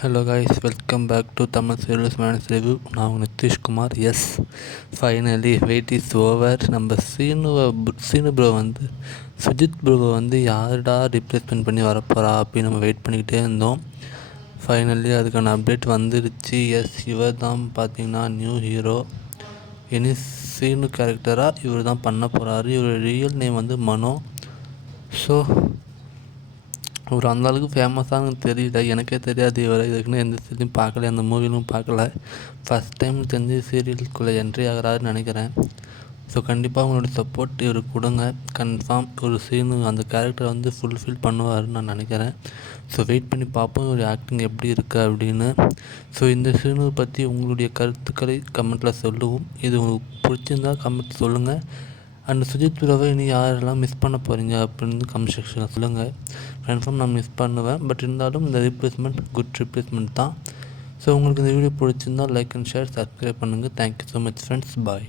Hello guys, welcome back to Tamil serials menace review. நான் உங்கள் Nitishkumar. Yes, finally wait is over. நம்ம Seenu bro வந்து சுஜித் ப்ரோவை வந்து யாருடா ரிப்ளேஸ்மெண்ட் பண்ணி வரப்போகிறா அப்படின்னு நம்ம வெயிட் பண்ணிக்கிட்டே இருந்தோம். ஃபைனலி அதுக்கான அப்டேட் வந்துடுச்சு. எஸ், இவர் தான் பார்த்தீங்கன்னா நியூ ஹீரோ. இனி சீனு கேரக்டராக இவர் தான் பண்ண போகிறாரு. இவர் ரியல் நேம் வந்து மனோ. ஸோ ஒரு அந்தளவுக்கு ஃபேமஸானு தெரியல, எனக்கே தெரியாது. இவர் இதுக்குன்னு எந்த சீரியலும் பார்க்கல, அந்த மூவிலும் பார்க்கல. ஃபஸ்ட் டைம் தெரிஞ்சு சீரியலுக்குள்ளே என்ட்ரி ஆகிறாருன்னு நினைக்கிறேன். ஸோ கண்டிப்பாக உங்களோட சப்போர்ட் இவர் கொடுங்க. கன்ஃபார்ம் ஒரு சீனு அந்த கேரக்டரை வந்து ஃபுல்ஃபில் பண்ணுவாருன்னு நான் நினைக்கிறேன். ஸோ வெயிட் பண்ணி பார்ப்போம் ஒரு ஆக்டிங் எப்படி இருக்குது அப்படின்னு. ஸோ இந்த சீனு பற்றி உங்களுடைய கருத்துக்களை கமெண்ட்டில் சொல்லுவோம். இது உங்களுக்கு பிடிச்சிருந்தால் கமெண்ட் சொல்லுங்கள். அண்ட் சுஜித் ப்ரோவை இனி யாரெல்லாம் மிஸ் பண்ண போகிறீங்க அப்படின்னு கமெண்ட் செக்ஷனில் சொல்லுங்கள். கன்ஃபார்ம் நான் மிஸ் பண்ணுவேன். பட் இருந்தாலும் இந்த ரீப்ளேஸ்மெண்ட் குட் ரீப்ளேஸ்மெண்ட் தான். ஸோ உங்களுக்கு இந்த வீடியோ பிடிச்சிருந்தால் லைக் அண்ட் ஷேர், சப்ஸ்கிரைப் பண்ணுங்கள். Thank you so much friends. பாய்.